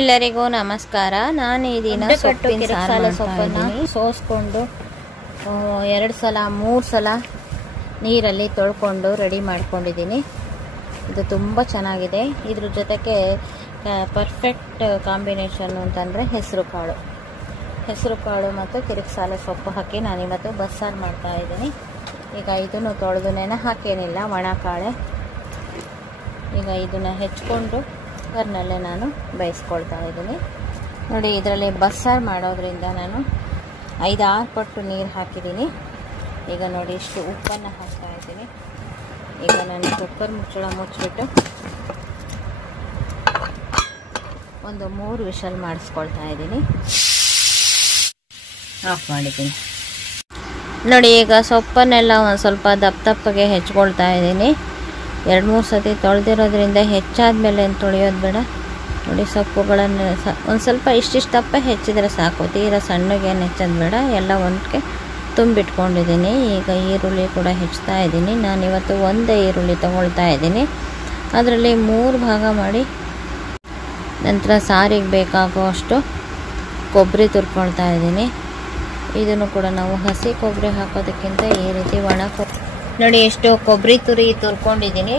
ಎಲ್ಲರಿಗೂ ನಮಸ್ಕಾರ. ನಾನು ಈ ದಿನ ಸೊಪ್ಪಿನ ಸೊಪ್ಪನ್ನು ಸೋಸ್ಕೊಂಡು 2 ಸಲ 3 ಸಲ ನೀರಲ್ಲಿ ತೊಳ್ಕೊಂಡು ರೆಡಿ ಮಾಡ್ಕೊಂಡಿದ್ದೀನಿ. ಇದು ತುಂಬ ಚೆನ್ನಾಗಿದೆ. ಇದ್ರ ಜೊತೆಗೆ ಪರ್ಫೆಕ್ಟ್ ಕಾಂಬಿನೇಷನ್ ಅಂತಂದರೆ ಹೆಸರು ಕಾಳು ಮತ್ತು ಕಿರಿಕ್ಸಾಲೆ ಸೊಪ್ಪು ಹಾಕಿ ನಾನಿವತ್ತು ಬಸ್ಸಾರು ಮಾಡ್ತಾ ಇದ್ದೀನಿ. ಈಗ ಇದನ್ನು ತೊಳೆದು ನೆನೆ ಹಾಕೇನಿಲ್ಲ, ಒಣ ಕಾಳೆ. ಈಗ ಇದನ್ನು ಹೆಚ್ಕೊಂಡು ಕುಕ್ಕರ್ನಲ್ಲೇ ನಾನು ಬೇಯಿಸ್ಕೊಳ್ತಾ ಇದ್ದೀನಿ. ನೋಡಿ, ಇದರಲ್ಲಿ ಬಸ್ಸಾರು ಮಾಡೋದ್ರಿಂದ ನಾನು 5-6 ಪಟ್ಟು ನೀರು ಹಾಕಿದ್ದೀನಿ. ಈಗ ನೋಡಿ, ಇಷ್ಟು ಉಪ್ಪನ್ನು ಹಾಕ್ತಾ ಇದ್ದೀನಿ. ಈಗ ನಾನು ಕುಕ್ಕರ್ ಮುಚ್ಚಳ ಮುಚ್ಚಿಬಿಟ್ಟು ಒಂದು 3 ವಿಷಲ್ ಮಾಡಿಸ್ಕೊಳ್ತಾ ಇದ್ದೀನಿ. ಆಫ್ ಮಾಡಿದ್ದೀನಿ. ನೋಡಿ, ಈಗ ಸೊಪ್ಪನ್ನೆಲ್ಲ ಒಂದು ಸ್ವಲ್ಪ ದಪ್ಪಗೆ ಹೆಚ್ಕೊಳ್ತಾ ಇದ್ದೀನಿ. 2-3 ಸತಿ ತೊಳೆದಿರೋದ್ರಿಂದ ಹೆಚ್ಚಾದ್ಮೇಲೆ ತೊಳೆಯೋದು ಬೇಡ. ನೋಡಿ, ಸೊಪ್ಪುಗಳನ್ನು ಒಂದು ಸ್ವಲ್ಪ ಇಷ್ಟಿಷ್ಟು ದಪ್ಪ ಹೆಚ್ಚಿದ್ರೆ ಸಾಕು, ತೀರ ಸಣ್ಣಗೆ ಹೆಚ್ಚೋದು ಬೇಡ. ಎಲ್ಲ ಒಂದಕ್ಕೆ ತುಂಬಿಟ್ಕೊಂಡಿದ್ದೀನಿ. ಈಗ ಈರುಳ್ಳಿ ಕೂಡ ಹೆಚ್ಚ್ತಾ ಇದ್ದೀನಿ. ನಾನಿವತ್ತು ಒಂದೇ ಈರುಳ್ಳಿ ತೊಗೊಳ್ತಾ ಇದ್ದೀನಿ. ಅದರಲ್ಲಿ 3 ಭಾಗ ಮಾಡಿ ನಂತರ ಸಾರಿಗೆ ಬೇಕಾಗುವಷ್ಟು ಕೊಬ್ಬರಿ ತುರ್ಕೊಳ್ತಾ ಇದ್ದೀನಿ. ಇದನ್ನು ಕೂಡ ನಾವು ಹಸಿ ಕೊಬ್ಬರಿ ಹಾಕೋದಕ್ಕಿಂತ ಈ ರೀತಿ ಒಣ ನೋಡಿ, ಎಷ್ಟು ಕೊಬ್ಬರಿ ತುರ್ಕೊಂಡಿದ್ದೀನಿ.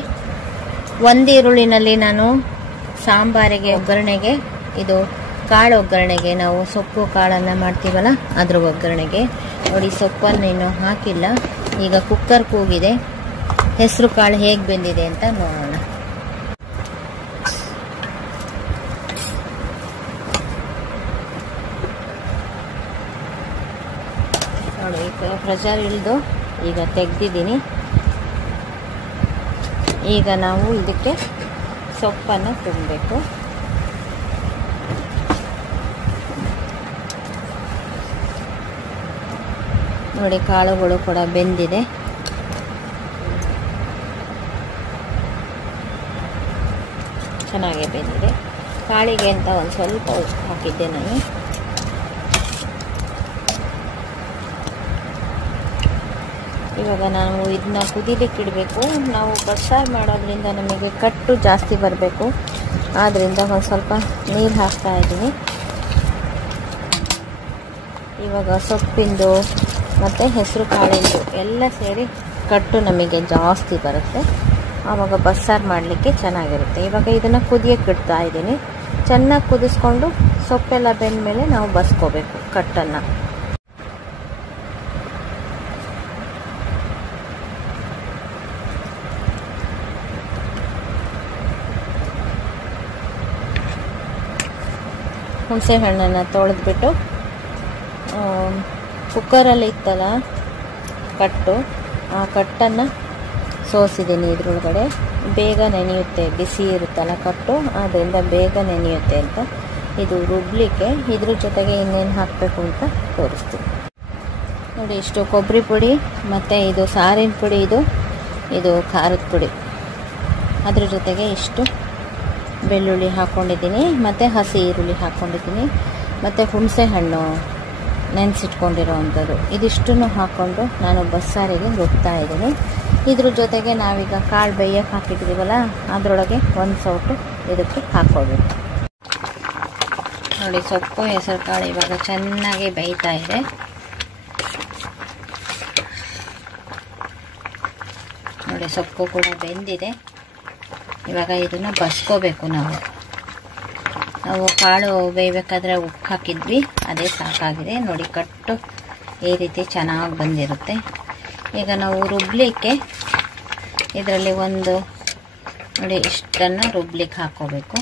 1 ಈರುಳ್ಳಿನಲ್ಲಿ ನಾನು ಸಾಂಬಾರಿಗೆ ಒಗ್ಗರಣೆಗೆ, ಇದು ಕಾಳು ಒಗ್ಗರಣೆಗೆ, ನಾವು ಸೊಪ್ಪು ಕಾಳನ್ನು ಮಾಡ್ತೀವಲ್ಲ ಅದ್ರ ಒಗ್ಗರಣೆಗೆ. ನೋಡಿ, ಸೊಪ್ಪನ್ನು ಇನ್ನೂ ಹಾಕಿಲ್ಲ. ಈಗ ಕುಕ್ಕರ್ ಕೂಗಿದೆ. ಹೆಸರು ಕಾಳು ಹೇಗೆ ಬೆಂದಿದೆ ಅಂತ ನೋಡೋಣ. ನೋಡಿ, ಪ್ರೆಷರ್ ಇಳಿದು ಈಗ ತೆಗೆದಿದ್ದೀನಿ. ಈಗ ನಾವು ಇದಕ್ಕೆ ಸೊಪ್ಪನ್ನು ತುಂಬಬೇಕು. ನೋಡಿ, ಕಾಳುಗಳು ಕೂಡ ಬೆಂದಿದೆ. ಚೆನ್ನಾಗಿ ಬೆಂದಿದೆ. ಕಾಳಿಗೆ ಅಂತ ಒಂದು ಸ್ವಲ್ಪ ಉಪ್ಪು ಹಾಕಿದ್ದೆ ನಾನು. ಇವಾಗ ನಾವು ಇದನ್ನ ಕುದಿಲಿಕ್ಕೆ ಇಡಬೇಕು. ನಾವು ಬಸ್ಸಾರು ಮಾಡೋದ್ರಿಂದ ನಮಗೆ ಕಟ್ಟು ಜಾಸ್ತಿ ಬರಬೇಕು. ಆದ್ದರಿಂದ ಒಂದು ಸ್ವಲ್ಪ ನೀರು ಹಾಕ್ತಾ ಇದ್ದೀನಿ. ಇವಾಗ ಸೊಪ್ಪಿಂದು ಮತ್ತು ಹೆಸರು ಕಾಳಿಂದು ಎಲ್ಲ ಸೇರಿ ಕಟ್ಟು ನಮಗೆ ಜಾಸ್ತಿ ಬರುತ್ತೆ. ಆವಾಗ ಬಸ್ಸಾರು ಮಾಡಲಿಕ್ಕೆ ಚೆನ್ನಾಗಿರುತ್ತೆ. ಇವಾಗ ಇದನ್ನು ಕುದಿಯಕ್ಕೆ ಇಡ್ತಾ ಇದ್ದೀನಿ. ಚೆನ್ನಾಗಿ ಕುದಿಸ್ಕೊಂಡು ಸೊಪ್ಪೆಲ್ಲ ಬೆಂದ ಮೇಲೆ ನಾವು ಬಸ್ಕೋಬೇಕು ಕಟ್ಟನ್ನು. ಹುಣಸೆ ಹಣ್ಣನ್ನು ತೊಳೆದ್ಬಿಟ್ಟು ಕುಕ್ಕರಲ್ಲಿ ಇತ್ತಲ್ಲ ಕಟ್ಟು, ಆ ಕಟ್ಟನ್ನು ಸೋಸಿದ್ದೀನಿ ಇದ್ರೊಳಗಡೆ. ಬೇಗ ನೆನೆಯುತ್ತೆ, ಬಿಸಿ ಇರುತ್ತಲ್ಲ ಕಟ್ಟು, ಆದ್ದರಿಂದ ಬೇಗ ನೆನೆಯುತ್ತೆ ಅಂತ. ಇದು ರುಬ್ಲಿಕ್ಕೆ ಇದ್ರ ಜೊತೆಗೆ ಇನ್ನೇನು ಹಾಕಬೇಕು ಅಂತ ತೋರಿಸ್ತೀನಿ. ನೋಡಿ, ಇಷ್ಟು ಕೊಬ್ಬರಿ ಪುಡಿ ಮತ್ತು ಇದು ಸಾರಿನ ಪುಡಿ, ಇದು ಖಾರದ ಪುಡಿ, ಅದ್ರ ಜೊತೆಗೆ ಇಷ್ಟು ಬೆಳ್ಳುಳ್ಳಿ ಹಾಕ್ಕೊಂಡಿದ್ದೀನಿ ಮತ್ತು ಹಸಿ ಈರುಳ್ಳಿ ಹಾಕ್ಕೊಂಡಿದ್ದೀನಿ ಮತ್ತು ಹುಣಸೆ ಹಣ್ಣು ನೆನೆಸಿಟ್ಕೊಂಡಿರೋ ಅಂಥದ್ದು, ಇದಿಷ್ಟನ್ನು ಹಾಕ್ಕೊಂಡು ನಾನು ಬಸ್ಸಾರಿಗೆ ರುಬ್ತಾ ಇದ್ದೀನಿ. ಇದ್ರ ಜೊತೆಗೆ ನಾವೀಗ ಕಾಳು ಬೇಯಕ್ಕೆ ಹಾಕಿದ್ದೀವಲ್ಲ ಅದರೊಳಗೆ ಒಂದು ಸೌಟು ಇದಕ್ಕೆ ಹಾಕ್ಕೊಳ್ಬೇಕು. ನೋಡಿ, ಸೊಪ್ಪು ಹೆಸರು ಕಾಳು ಇವಾಗ ಚೆನ್ನಾಗಿ ಬೇಯ್ತಾ ಇದೆ. ನೋಡಿ, ಸೊಪ್ಪು ಕೂಡ ಬೆಂದಿದೆ. ಇವಾಗ ಇದನ್ನು ಬಸ್ಕೋಬೇಕು. ನಾವು ಕಾಳು ಬೇಯಬೇಕಾದ್ರೆ ಉಪ್ಪು ಹಾಕಿದ್ವಿ, ಅದೇ ಸಾಕಾಗಿದೆ. ನೋಡಿ, ಕಟ್ಟು ಈ ರೀತಿ ಚೆನ್ನಾಗಿ ಬಂದಿರುತ್ತೆ. ಈಗ ನಾವು ರುಬ್ಲಿಕ್ಕೆ ಇದರಲ್ಲಿ ನೋಡಿ ಇಷ್ಟನ್ನು ರುಬ್ಲಿಕ್ಕೆ ಹಾಕ್ಕೋಬೇಕು.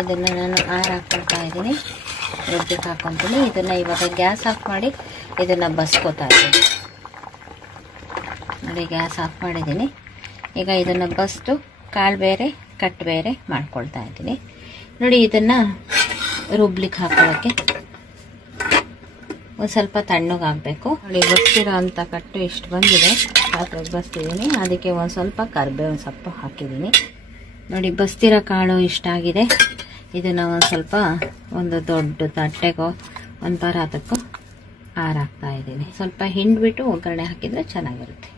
ಇದನ್ನು ನಾನು ಹಾಕ್ಕೊಳ್ತಾ ಇದ್ದೀನಿ, ರುಬ್ಲಿಕ್ಕೆ ಹಾಕ್ಕೊತೀನಿ. ಇದನ್ನು ಇವಾಗ ಗ್ಯಾಸ್ ಆಫ್ ಮಾಡಿ ಇದನ್ನು ಬಸ್ಕೋತಾ ಇದ್ದೀನಿ. ನೋಡಿ, ಗ್ಯಾಸ್ ಆಫ್ ಮಾಡಿದ್ದೀನಿ. ಈಗ ಇದನ್ನು ಬಸ್ದು ಕಾಳು ಬೇರೆ ಕಟ್ಟು ಬೇರೆ ಮಾಡ್ಕೊಳ್ತಾ ಇದ್ದೀನಿ. ನೋಡಿ, ಇದನ್ನು ರುಬ್ಲಿಕ್ಕೆ ಹಾಕೊಳ್ಳೋಕ್ಕೆ ಒಂದು ಸ್ವಲ್ಪ ತಣ್ಣಗಾಗಬೇಕು. ನೋಡಿ, ಬಸ್ತಿರೋ ಅಂಥ ಕಟ್ಟು ಇಷ್ಟು ಬಂದಿದೆ, ಪಾತ್ರೆಗೆ ಬಸ್ತಿದ್ದೀನಿ. ಅದಕ್ಕೆ ಒಂದು ಸ್ವಲ್ಪ ಕರಿಬೇವಿನ ಸೊಪ್ಪು ಹಾಕಿದ್ದೀನಿ. ನೋಡಿ, ಬಸ್ತಿರೋ ಕಾಳು ಇಷ್ಟಾಗಿದೆ. ಇದನ್ನು ಒಂದು ಸ್ವಲ್ಪ ಒಂದು ದೊಡ್ಡ ತಟ್ಟೆಗೋ ಒಂದು ಪರಾತಕ್ಕೋ ಹಾರಾಕ್ತಾ ಇದ್ದೀನಿ. ಸ್ವಲ್ಪ ಹಿಂಡ್ಬಿಟ್ಟು ಒಗ್ಗರಣೆ ಹಾಕಿದರೆ ಚೆನ್ನಾಗಿರುತ್ತೆ.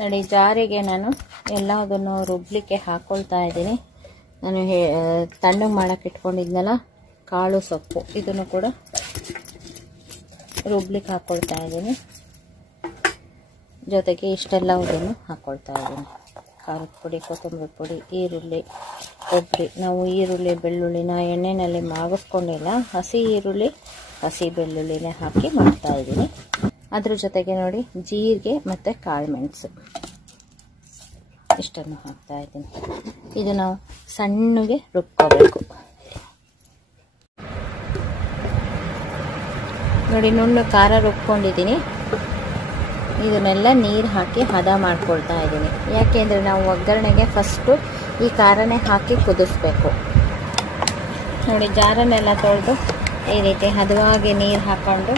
ನೋಡಿ, ಜಾರಿಗೆ ನಾನು ಎಲ್ಲದನ್ನು ರುಬ್ಲಿಕ್ಕೆ ಹಾಕ್ಕೊಳ್ತಾ ಇದ್ದೀನಿ. ನಾನು ತಣ್ಣಗೆ ಮಾಡೋಕ್ಕೆ ಇಟ್ಕೊಂಡಿದ್ನಲ್ಲ ಕಾಳು ಸೊಪ್ಪು, ಇದನ್ನು ಕೂಡ ರುಬ್ಲಿಕ್ಕೆ ಹಾಕ್ಕೊಳ್ತಾ ಇದ್ದೀನಿ. ಜೊತೆಗೆ ಇಷ್ಟೆಲ್ಲದನ್ನು ಹಾಕ್ಕೊಳ್ತಾ ಇದ್ದೀನಿ. ಖಾರದ ಪುಡಿ, ಕೊತ್ತಂಬರಿ ಪುಡಿ, ಈರುಳ್ಳಿ, ಕೊಬ್ಬರಿ. ನಾವು ಈರುಳ್ಳಿ ಬೆಳ್ಳುಳ್ಳಿನ ಎಣ್ಣೆಯಲ್ಲಿ ಮಾಗಿಸ್ಕೊಂಡಿಲ್ಲ, ಹಸಿ ಈರುಳ್ಳಿ ಹಸಿ ಬೆಳ್ಳುಳ್ಳಿನೇ ಹಾಕಿ ಮಾಡ್ತಾ ಇದ್ದೀನಿ. ಅದ್ರ ಜೊತೆಗೆ ನೋಡಿ ಜೀರಿಗೆ ಮತ್ತು ಕಾಳುಮೆಣಸು ಇಷ್ಟನ್ನು ಹಾಕ್ತಾ ಇದ್ದೀನಿ. ಇದು ನಾವು ಸಣ್ಣಗೆ ರುಬ್ಕೋಬೇಕು. ನೋಡಿ, ನುಣ್ಣು ಖಾರ ರುಬ್ಕೊಂಡಿದ್ದೀನಿ. ಇದನ್ನೆಲ್ಲ ನೀರು ಹಾಕಿ ಹದ ಮಾಡ್ಕೊಳ್ತಾ ಇದ್ದೀನಿ. ಯಾಕೆಂದರೆ ನಾವು ಒಗ್ಗರಣೆಗೆ ಫಸ್ಟು ಈ ಖಾರನೇ ಹಾಕಿ ಕುದಿಸ್ಬೇಕು. ನೋಡಿ, ಜಾರನ್ನೆಲ್ಲ ತೊಳೆದು ಈ ರೀತಿ ಹದವಾಗಿ ನೀರು ಹಾಕ್ಕೊಂಡು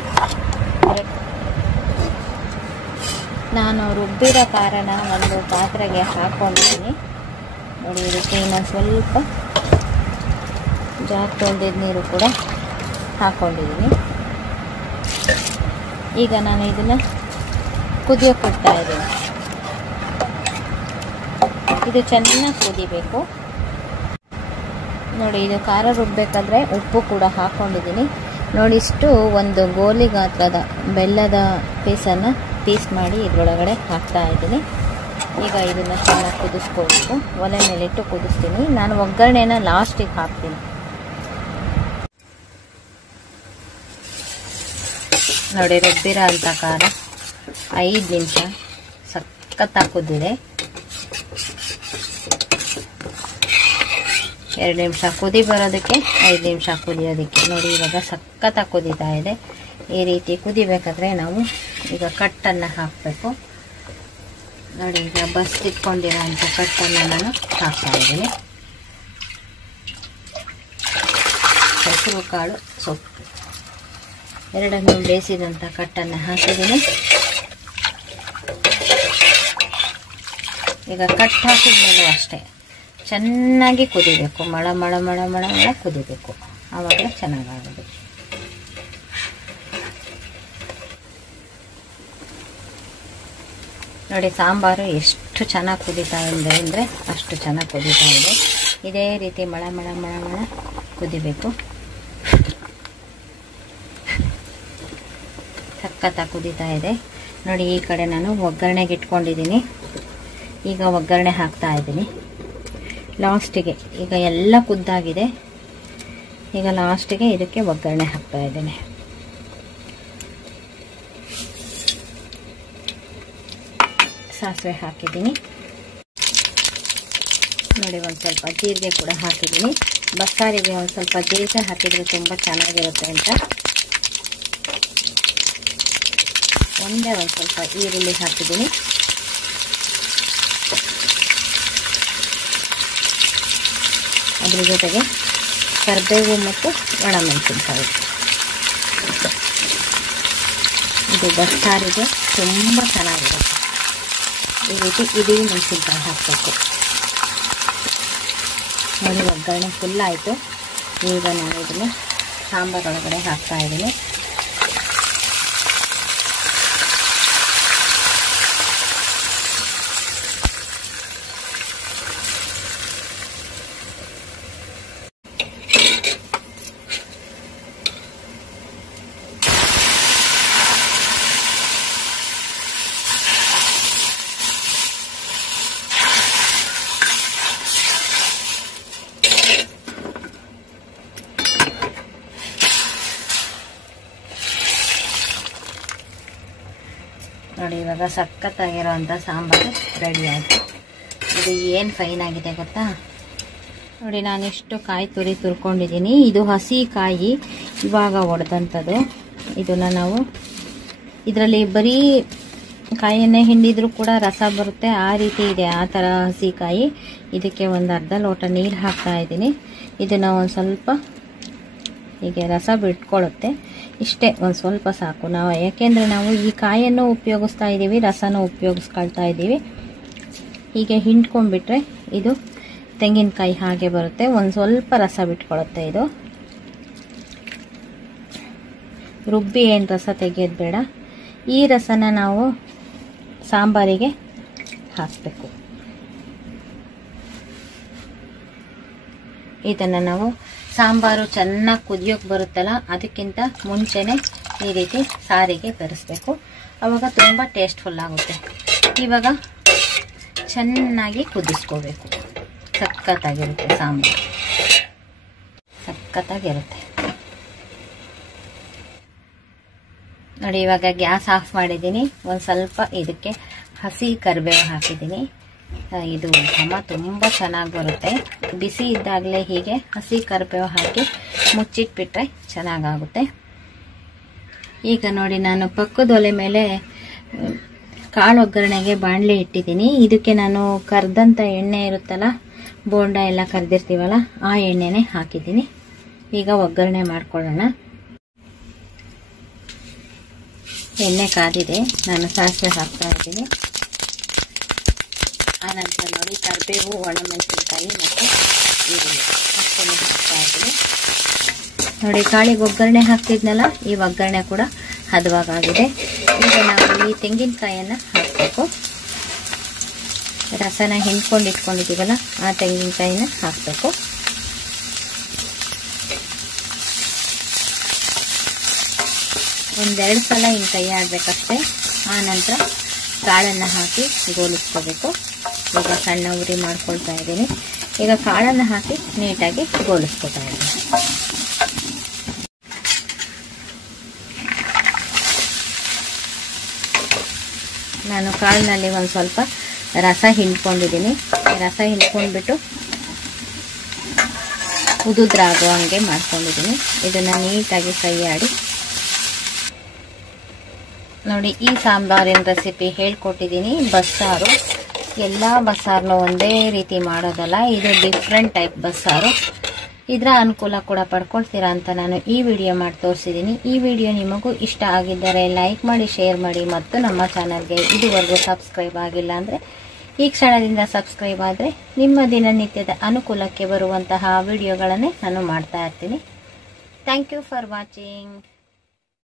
ನಾನು ರುಬ್ಬಿರೋ ಖಾರನ ಒಂದು ಪಾತ್ರೆಗೆ ಹಾಕ್ಕೊಂಡಿದ್ದೀನಿ. ನೋಡಿ, ಇದಕ್ಕೆ ಇನ್ನೊಂದು ಸ್ವಲ್ಪ ಜಾರ್ ತೊಳೆದಿದ್ದ ನೀರು ಕೂಡ ಹಾಕ್ಕೊಂಡಿದ್ದೀನಿ. ಈಗ ನಾನು ಇದನ್ನು ಕುದಿಯೋಕೆ ಕೊಡ್ತಾ ಇದ್ದೀನಿ. ಇದು ಚೆನ್ನಾಗಿ ಕುದಿಬೇಕು. ನೋಡಿ, ಇದು ಖಾರ ರುಬ್ಬಬೇಕಾದ್ರೆ ಉಪ್ಪು ಕೂಡ ಹಾಕ್ಕೊಂಡಿದ್ದೀನಿ. ನೋಡಿ, ಇಷ್ಟು ಒಂದು ಗೋಲಿ ಗಾತ್ರದ ಬೆಲ್ಲದ ಪೀಸನ್ನು ಪೀಸ್ ಮಾಡಿ ಇದರೊಳಗಡೆ ಹಾಕ್ತಾ ಇದ್ದೀನಿ. ಈಗ ಇದನ್ನು ಚೆನ್ನಾಗಿ ಕುದಿಸ್ಕೊಳ್ಬೇಕು. ಒಲೆ ಮೇಲಿಟ್ಟು ಕುದಿಸ್ತೀನಿ. ನಾನು ಒಗ್ಗರಣೆನ ಲಾಸ್ಟಿಗೆ ಹಾಕ್ತೀನಿ. ನೋಡಿ, ರುಬ್ಬಿರೋ ಅಂಥ ಖಾರ 5 ನಿಮಿಷ ಸಖತ್ತಾಗಿ ಕುದ್ದಿದೆ. 2 ನಿಮಿಷ ಕುದಿ ಬರೋದಕ್ಕೆ, 5 ನಿಮಿಷ ಕುದಿಯೋದಕ್ಕೆ. ನೋಡಿ, ಇವಾಗ ಸಖತ್ತಾಗಿ ಕುದೀತಾ ಇದೆ. ಈ ರೀತಿ ಕುದಿಬೇಕಾದ್ರೆ ನಾವು ಈಗ ಕಟ್ಟನ್ನು ಹಾಕಬೇಕು. ನೋಡಿ, ಈಗ ಬಸ್ತಿಟ್ಕೊಂಡಿರೋ ಅಂಥ ಕಟ್ಟನ್ನು ನಾನು ಹಾಕ್ತಾ ಇದ್ದೀನಿ. ಹೆಸರು ಕಾಳು, ಸೊಪ್ಪು ಎರಡನ್ನು ಬೇಯಿಸಿದಂಥ ಕಟ್ಟನ್ನು ಹಾಕಿದ್ದೀನಿ. ಈಗ ಕಟ್ ಹಾಕಿದ್ಮೇಲೂ ಅಷ್ಟೇ ಚೆನ್ನಾಗಿ ಕುದಿಬೇಕು. ಮಳ ಮಳ ಮಳ ಮಳ ಮಳ ಕುದಿಬೇಕು. ಆವಾಗಲೇ ಚೆನ್ನಾಗಾಗೋದು. ನೋಡಿ, ಸಾಂಬಾರು ಎಷ್ಟು ಚೆನ್ನಾಗಿ ಕುದೀತಾ ಇದೆ ಅಂದರೆ ಅಷ್ಟು ಚೆನ್ನಾಗಿ ಕುದೀತಾ ಇದೆ. ಇದೇ ರೀತಿ ಮಳ ಮಳ ಮಳ ಮಳ ಕುದಿಬೇಕು. ಸಖತ್ತಾಗಿ ಕುದೀತಾ ಇದೆ. ನೋಡಿ, ಈ ಕಡೆ ನಾನು ಒಗ್ಗರಣೆಗೆ ಇಟ್ಕೊಂಡಿದ್ದೀನಿ. ಈಗ ಒಗ್ಗರಣೆ ಹಾಕ್ತಾ ಇದ್ದೀನಿ ಲಾಸ್ಟಿಗೆ. ಈಗ ಎಲ್ಲ ಕುದ್ದಾಗಿದೆ. ಈಗ ಲಾಸ್ಟಿಗೆ ಇದಕ್ಕೆ ಒಗ್ಗರಣೆ ಹಾಕ್ತಾ ಇದ್ದೀನಿ. ಸಾಸಿವೆ ಹಾಕಿದ್ದೀನಿ. ನೋಡಿ, ಒಂದು ಸ್ವಲ್ಪ ಜೀರಿಗೆ ಕೂಡ ಹಾಕಿದ್ದೀನಿ. ಬಸ್ಸಾರಿಗೆ ಒಂದು ಸ್ವಲ್ಪ ಜೀರಿಗೆ ಹಾಕಿದರೆ ತುಂಬ ಚೆನ್ನಾಗಿರುತ್ತೆ ಅಂತ ಒಂದೇ ಒಂದು ಸ್ವಲ್ಪ ಈರುಳ್ಳಿ ಹಾಕಿದ್ದೀನಿ. ಅದ್ರ ಜೊತೆಗೆ ಕರಿಬೇವು ಮತ್ತು ಒಣಮೆಣಸಿನಕಾಯಿ. ಇದು ಬಸ್ಸಾರಿಗೆ ತುಂಬ ಚೆನ್ನಾಗಿರುತ್ತೆ. ಈ ರೀತಿ ಇಡೀ ಮೆಣಸಿನಕಾಯಿ ಹಾಕಬೇಕು. ನೋಡಿ, ಒಗ್ಗರಣೆ ಫುಲ್ ಆಯಿತು. ಈಗ ನಾನು ಇದನ್ನು ಸಾಂಬಾರೊಳಗಡೆ ಹಾಕ್ತಾ ಇದ್ದೀನಿ. ನೋಡಿ, ಇವಾಗ ಸಖತ್ತಾಗಿರೋವಂಥ ಸಾಂಬಾರು ರೆಡಿ ಆಯಿತು. ಇದು ಏನು ಫೈನ್ ಆಗಿದೆ ಗೊತ್ತಾ? ನೋಡಿ, ನಾನಿಷ್ಟು ಕಾಯಿ ತುರ್ಕೊಂಡಿದ್ದೀನಿ. ಇದು ಹಸಿ ಕಾಯಿ ಇವಾಗ ಒಡೆದಂಥದ್ದು. ಇದನ್ನು ನಾವು ಇದರಲ್ಲಿ ಬರೀ ಕಾಯಿಯನ್ನೇ ಹಿಂಡಿದ್ರೂ ಕೂಡ ರಸ ಬರುತ್ತೆ. ಆ ರೀತಿ ಇದೆ, ಆ ಥರ ಹಸಿ ಕಾಯಿ. ಇದಕ್ಕೆ ಒಂದು ಅರ್ಧ ಲೋಟ ನೀರು ಹಾಕ್ತಾ ಇದ್ದೀನಿ. ಇದನ್ನು ಒಂದು ಸ್ವಲ್ಪ ಹೀಗೆ ರಸ ಬಿಟ್ಕೊಳ್ಳುತ್ತೆ. ಇಷ್ಟೇ, ಒಂದು ಸ್ವಲ್ಪ ಸಾಕು. ಯಾಕೆಂದರೆ ನಾವು ಈ ಕಾಯನ್ನು ಉಪಯೋಗಿಸ್ತಾ ಇದ್ದೀವಿ, ರಸನೂ ಉಪಯೋಗಿಸ್ಕೊಳ್ತಾ ಇದ್ದೀವಿ. ಹೀಗೆ ಹಿಂಡ್ಕೊಂಡ್ಬಿಟ್ರೆ ಇದು ತೆಂಗಿನಕಾಯಿ ಹಾಗೆ ಬರುತ್ತೆ. ಒಂದು ಸ್ವಲ್ಪ ರಸ ಬಿಟ್ಕೊಳ್ಳುತ್ತೆ ಇದು. ರುಬ್ಬಿ ಏನು ರಸ ತೆಗೆಯೋದು ಬೇಡ. ಈ ರಸನ ನಾವು ಸಾಂಬಾರಿಗೆ ಹಾಕಬೇಕು. ಇದನ್ನು ನಾವು ಸಾಂಬಾರು ಚೆನ್ನಾಗಿ ಕುದಿಯೋಕೆ ಬರುತ್ತಲ್ಲ ಅದಕ್ಕಿಂತ ಮುಂಚೆನೆ ಈ ರೀತಿ ಸಾರಿಗೆ ಬೆರೆಸ್ಬೇಕು. ಆವಾಗ ತುಂಬ ಟೇಸ್ಟ್ಫುಲ್ ಆಗುತ್ತೆ. ಇವಾಗ ಚೆನ್ನಾಗಿ ಕುದಿಸ್ಕೋಬೇಕು. ಸಖತ್ತಾಗಿರುತ್ತೆ ಸಾಂಬಾರು, ಸಖತ್ತಾಗಿರುತ್ತೆ ನೋಡಿ. ಇವಾಗ ಗ್ಯಾಸ್ ಆಫ್ ಮಾಡಿದ್ದೀನಿ. ಒಂದು ಸ್ವಲ್ಪ ಇದಕ್ಕೆ ಹಸಿ ಕರಿಬೇವು ಹಾಕಿದ್ದೀನಿ. ಇದು ಘಮ ತುಂಬ ಚೆನ್ನಾಗಿ ಬರುತ್ತೆ. ಬಿಸಿ ಇದ್ದಾಗಲೇ ಹೀಗೆ ಹಸಿ ಕರಿಬೇವು ಹಾಕಿ ಮುಚ್ಚಿಟ್ಬಿಟ್ರೆ ಚೆನ್ನಾಗಾಗುತ್ತೆ. ಈಗ ನೋಡಿ, ನಾನು ಪಕ್ಕದ ಒಲೆ ಮೇಲೆ ಕಾಳು ಒಗ್ಗರಣೆಗೆ ಬಾಣಲೆ ಇಟ್ಟಿದ್ದೀನಿ. ಇದಕ್ಕೆ ನಾನು ಕರ್ದಂಥ ಎಣ್ಣೆ ಇರುತ್ತಲ್ಲ, ಬೋಂಡ ಎಲ್ಲ ಕರ್ದಿರ್ತೀವಲ್ಲ, ಆ ಎಣ್ಣೆನೇ ಹಾಕಿದ್ದೀನಿ. ಈಗ ಒಗ್ಗರಣೆ ಮಾಡ್ಕೊಳ್ಳೋಣ. ಎಣ್ಣೆ ಕಾದಿದೆ, ನಾನು ಸಾಸಿವೆ ಹಾಕ್ತಾ ಇದ್ದೀನಿ. ಆನಂತರ ನೋಡಿ ಕರಿಬೇವು, ಒಣಮೆಣಸಿನಕಾಯಿ ಮತ್ತು ಈರುಳ್ಳಿ ಅಷ್ಟನ್ನು ಹಾಕ್ತಾ ಇದ್ದೀನಿ. ನೋಡಿ, ಕಾಳಿಗೆ ಒಗ್ಗರಣೆ ಹಾಕ್ತಿದ್ನಲ್ಲ, ಈ ಒಗ್ಗರಣೆ ಕೂಡ ಹದವಾಗಿದೆ. ಈಗ ನಾವು ಈ ತೆಂಗಿನಕಾಯಿಯನ್ನು ಹಾಕಬೇಕು. ರಸನ ಹಿಂಡ್ಕೊಂಡು ಇಟ್ಕೊಂಡಿದ್ದೀವಲ್ಲ, ಆ ತೆಂಗಿನಕಾಯಿನ ಹಾಕಬೇಕು. ಒಂದೆರಡು ಸಲ ಹಿಂಗೆ ಕೈ ಆಡಬೇಕಷ್ಟೇ. ಆನಂತರ ಕಾಳನ್ನು ಹಾಕಿ ಗೋಲಿಸ್ಕೋಬೇಕು. ಈಗ ಸಣ್ಣ ಉರಿ ಮಾಡ್ಕೊಳ್ತಾ ಇದ್ದೀನಿ. ಈಗ ಕಾಳನ್ನು ಹಾಕಿ ನೀಟಾಗಿ ಗೋಲಿಸ್ಕೊತಾ ಇದ್ದೀನಿ. ನಾನು ಕಾಳಿನಲ್ಲಿ ಒಂದು ಸ್ವಲ್ಪ ರಸ ಹಿಂಡ್ಕೊಂಡಿದ್ದೀನಿ. ರಸ ಹಿಂಡ್ಕೊಂಡ್ಬಿಟ್ಟು ಉದುದ್ರಾಗೋ ಹಂಗೆ ಮಾಡ್ಕೊಂಡಿದ್ದೀನಿ. ಇದನ್ನು ನೀಟಾಗಿ ಫ್ರೈ ಮಾಡಿ ನೋಡಿ. ಈ ಸಾಂಬಾರಿನ ರೆಸಿಪಿ ಹೇಳ್ಕೊಟ್ಟಿದ್ದೀನಿ. ಬಸ್ಸಾರು, ಎಲ್ಲ ಬಸ್ಸಾರನ್ನು ಒಂದೇ ರೀತಿ ಮಾಡೋದಲ್ಲ, ಇದು ಡಿಫ್ರೆಂಟ್ ಟೈಪ್ ಬಸ್ಸಾರು. ಇದರ ಅನುಕೂಲ ಕೂಡ ಪಡ್ಕೊಳ್ತೀರಾ ಅಂತ ನಾನು ಈ ವಿಡಿಯೋ ಮಾಡಿ ತೋರಿಸಿದ್ದೀನಿ. ಈ ವಿಡಿಯೋ ನಿಮಗೂ ಇಷ್ಟ ಆಗಿದ್ದರೆ ಲೈಕ್ ಮಾಡಿ, ಶೇರ್ ಮಾಡಿ ಮತ್ತು ನಮ್ಮ ಚಾನಲ್ಗೆ ಇದುವರೆಗೂ ಸಬ್ಸ್ಕ್ರೈಬ್ ಆಗಿಲ್ಲ ಅಂದರೆ ಈ ಕ್ಷಣದಿಂದ ಸಬ್ಸ್ಕ್ರೈಬ್ ಆದರೆ ನಿಮ್ಮ ದಿನನಿತ್ಯದ ಅನುಕೂಲಕ್ಕೆ ಬರುವಂತಹ ವಿಡಿಯೋಗಳನ್ನೇ ನಾನು ಮಾಡ್ತಾ ಇರ್ತೀನಿ. Thank you for watching.